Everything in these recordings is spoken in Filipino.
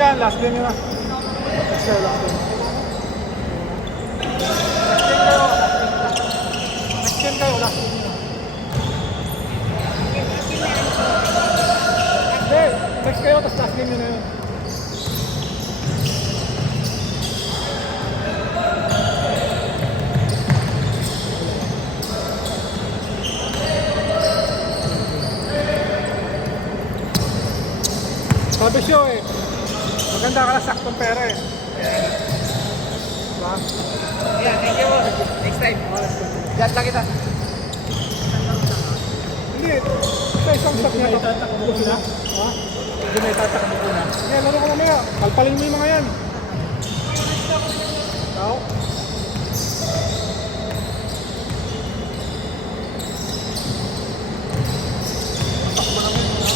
dyan, last game yun na. Last game. Next game kayo, last game yun. Hindi, next kayo, tapos last game yun na yun. Sabi siya eh, maganda ka na saktong pera eh. Diba? Yeah, thank you. Next time. Diyan lang kita. Hindi, sa isang stock niya. Itatakbo ko na? Ha? Hindi na itatakbo ko na. Hindi, laro ko mamaya. Palpalin mo yung mga yan. Tao? Takbo na mo muna.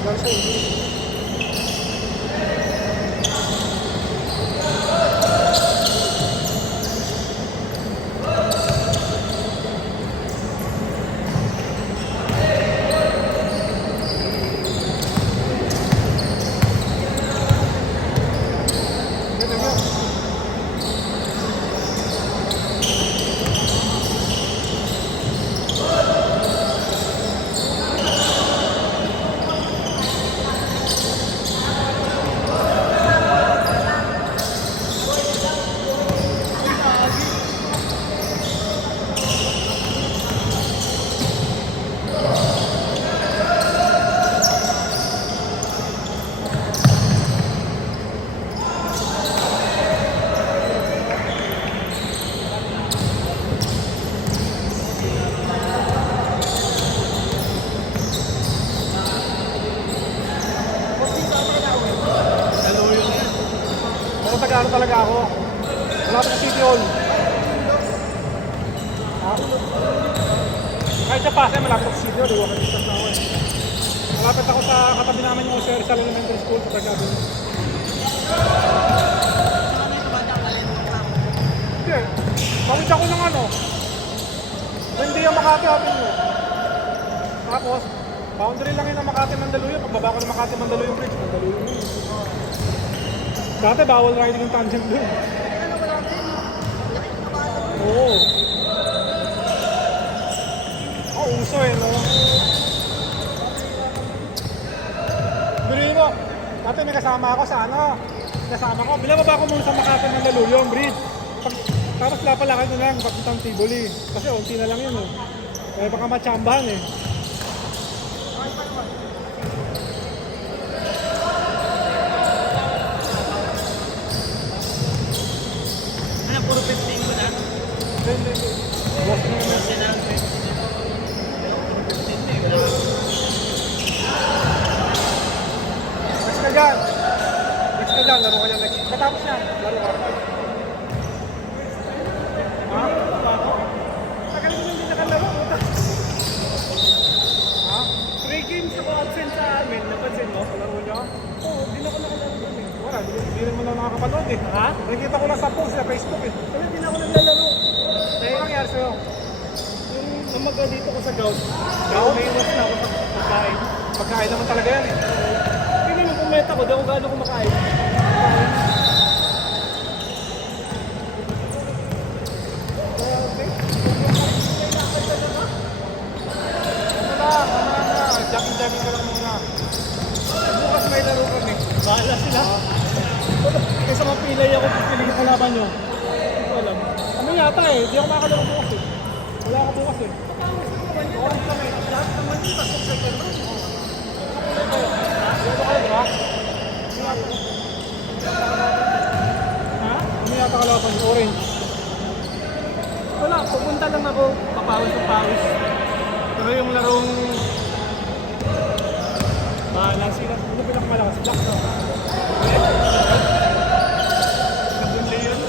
Dahil sa hindi. Taga-ano talaga ako. Malapit sa City Hall. Ha? Kahit sa Pasay, malapit sa City Hall. Iwan ka distance na ako eh. Malapit ako sa katabi namin yung Sir Rizal Elementary School sa Taga Avenue. Hindi. Bawit ako ng ano. Hindi yung Makati Avenue. Tapos, boundary lang yun ng Makati Mandaluyong. Pagbaba ko ng Makati Mandaluyong Bridge, Mandaluyong yun. Dati bawal riding yung tangent doon. Oo. Oh, uso eh, no? Biruin mo, dati may kasama ako sa ano. Kasama ko, binababa ko muna sa Makati Mandaluyong Bridge. Tapos lapalakad na lang, papuntang Tivoli. Kasi unti na lang yun eh. Kaya baka matsambahan eh. Puro 15 ko na. Hindi. Bukas na naman. Next ka dyan. Next ka dyan. Laro ka dyan. Matapos yan. Laro ka. Ha? Tagal mo hindi nakalaro. Ha? 3 games ako absent sa amin. Napansin mo? Laro niyo? Oo, hindi na ako nakalaro doon eh. Wala, hindi rin mo na nakakapanood eh. Ha? Nakikita ko lang sa post sa Facebook eh. Kaya hindi na ako naglalaro. Ano nangyari sa'yo? Nung mag-dito ko sa Gout, Gout? may iwas na ako sa pagkain. Pagkain naman talaga yan eh. Hindi nung pumeta ko, di ako gaano kumakain. Jogging ka lang muna. Bukas may laro kami. Bahala sila. Kaysa mapilay ako, pipili ko kalaban nyo. Hindi ko alam. Ano yata eh, di ako makakalaro bukas eh. Wala ka bukas eh. Orange lang eh. Lahat naman yung pasok sa ito. Dito kayo ba? Ha? Ano yata kalaban? Orange. Wala, pupunta lang ako. Papawis ng pawis. Pero yung larong... Bahala sila. Ano pinakamalakas? Black no? Nabunli yun.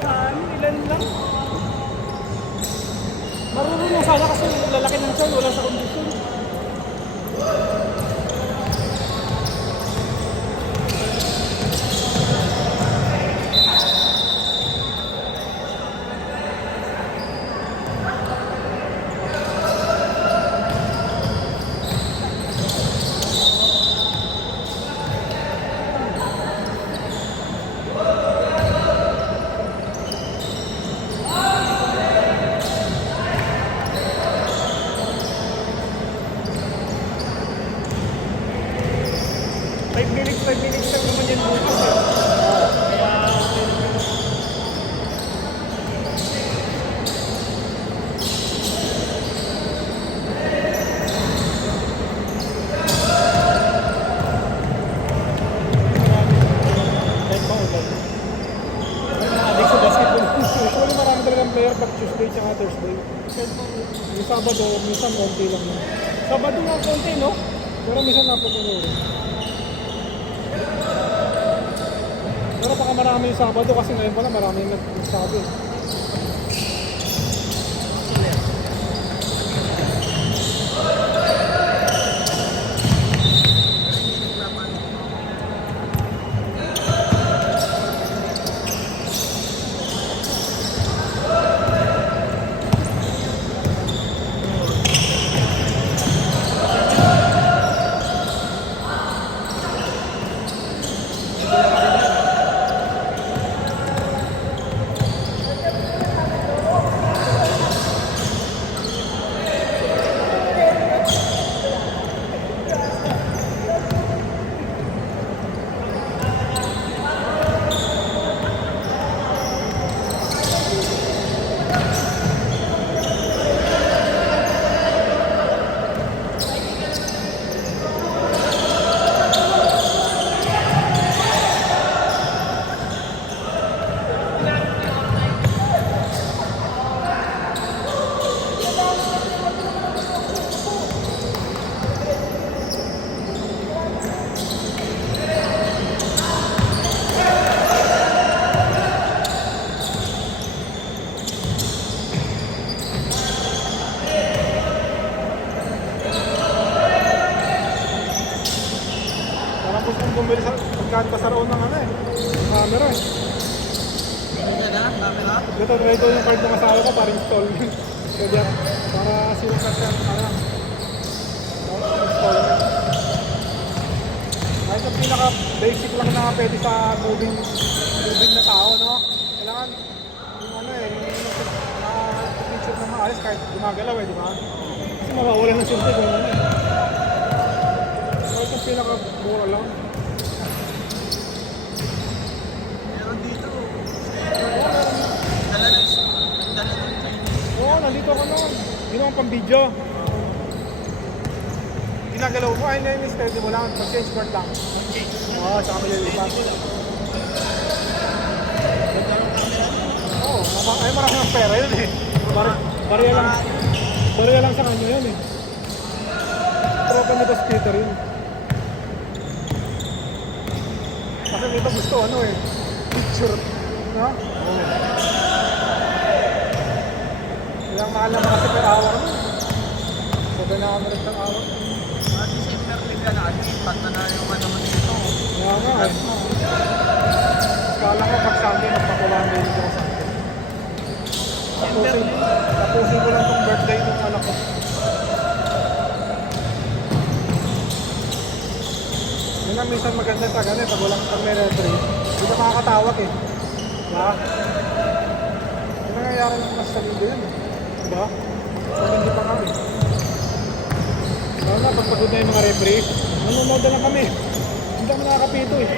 Saan? Ilan lang? Marunong sana kasi lalaki ng tiyan, wala sa kondisyon. Yung Sabado, minsan konti lang na. Sabado nga konti, no? Pero minsan napupuno rin. Pero baka marami yung Sabado kasi ngayon pala marami yung nagsabi. Parang gusto kong bumili sa pagkaan pa sa roon ng ano eh. Camera eh. Ito, ito yung card ng asawa ko para installment. Kaya para silang kasi ano. Installment. Kahit ang pinaka basic lang na pwede sa moving na tao, no? Kailangan yung ano eh, yung picture na maayos kahit gumagalaw eh, di ba? Kasi mawawala ng simple kung ano eh. Kahit ang pinaka mura lang. Meron dito. Oo, nandito ako noon. Ginawa pang video. Ginagalaw mo, ay na yung steady mo lang. Mag-change board lang. Oo, saka malilipat. Oo, ay marami ng pera yun eh. Bariya lang sa kanya yun eh. Tropa nito skater yun. Kasi dito gusto ano eh. Picture. No? Oo. Kaya mahal naman kasi per hour mo. 700 per hour. At the same time, bigla na alipat na yung ano mo dito. Kaya nga eh. Kala ko pag Sunday, magpakulaan din ako Sunday. Tapusin ko lang itong birthday ng anak ko. Yun ang minsan maganda sa ganun eh, pag may referee, hindi ka makakatawag eh. Diba? Yung nangyayari lang mas sa linggo yun eh. Diba? Pag hindi pa kami. Lalo na pag pagod na yung mga referee, nanonood na lang kami. Hindi kami nakakapito eh.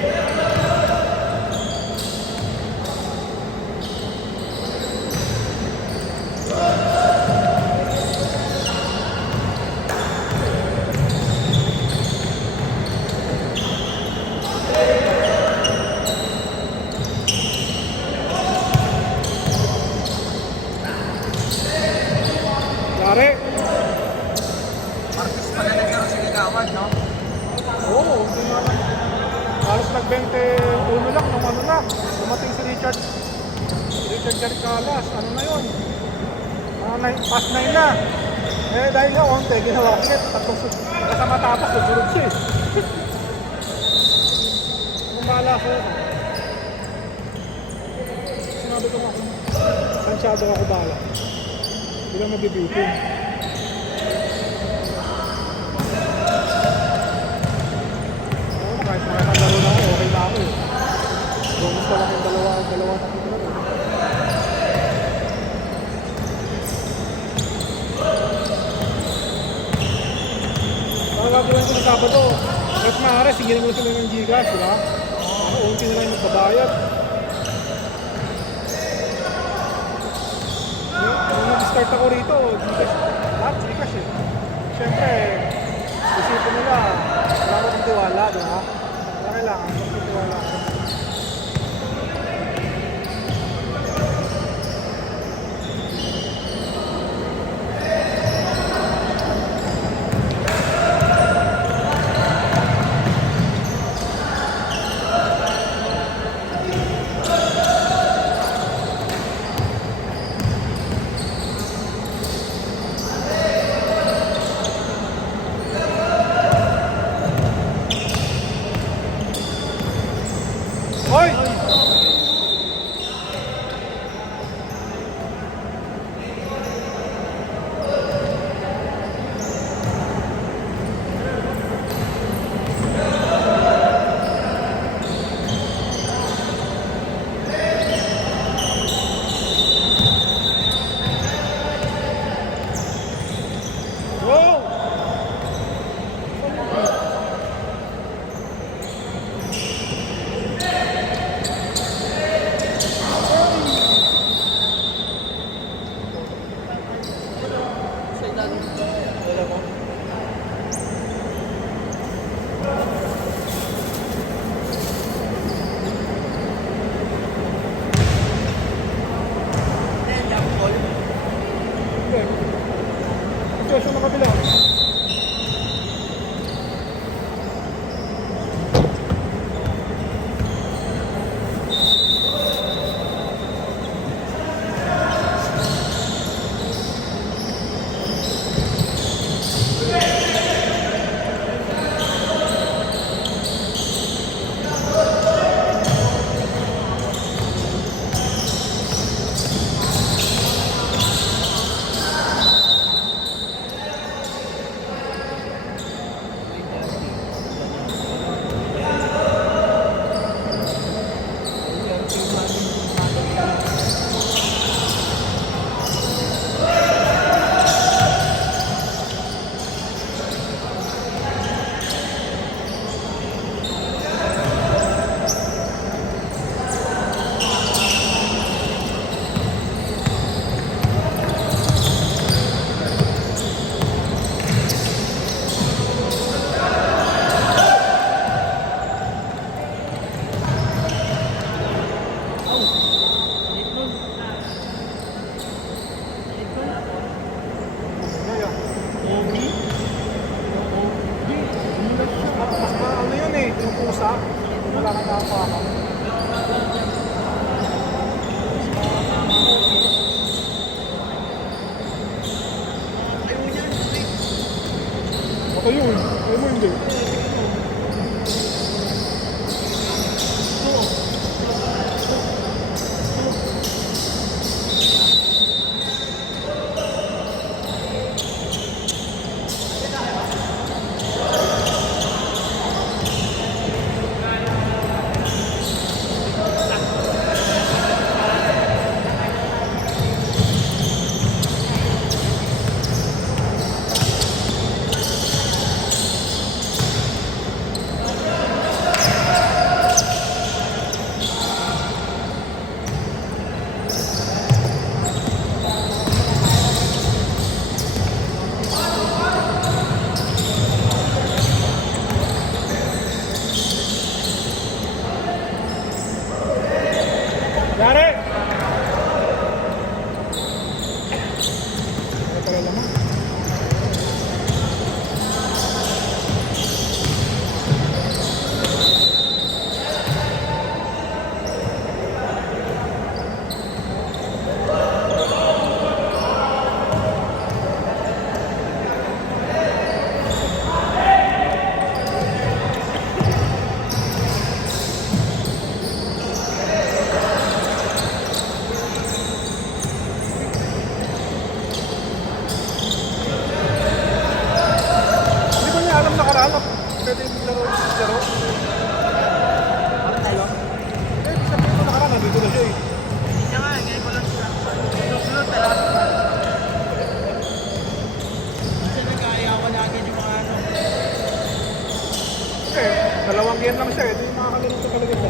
Yari. Marcos pala nagkaroon sa Gagawan, no? Oo, hindi nga lang. Halos nag-21 lang nung ano na. Dumating si Richard Carcalas. Ano na yun? Past 9 na. Eh dahil nga onte, ginawa ko ulit. Basta matapos, susunod siya eh. Anong bahala ko? Sinabi ko nga, tansyado ako bahala. Hindi lang mabibitin. Kahit makapaglaro na ako, okay na ako eh. Bonus pa lang yung dalawa na dito na rin. Parang gagawin ko na Sabado. Kahit maaari, sigilan mo sila ng Gcash, di ba? Unti na lang yung magbabayad. Nung nag-start ako rito, Gcash, lahat Gcash eh. Siyempre, isipin nila, wala akong tiwala, di ba? Kaya kailangan, magtitiwala ako. Sa ilalim. Dalawa. Then, jump ball. Okay. Situation na kabila. Kaya. Ano yun eh, yung pusa. Wala kang nakapakan. Ako yun. Ayaw mo hindi. Yari! Ano pala naman? Hindi ba niya alam nakaraan na pwede yung laro? Parang tayo. Eh, sabihin ko nakaraan, nandito na siya eh. Hindi niya nga, ngayon ko lang siya. Susunod na lahat. Kasi nag-aayawan natin yung mga ano. Dalawang game lang siya eh. Hindi makakalaro ka talaga siya.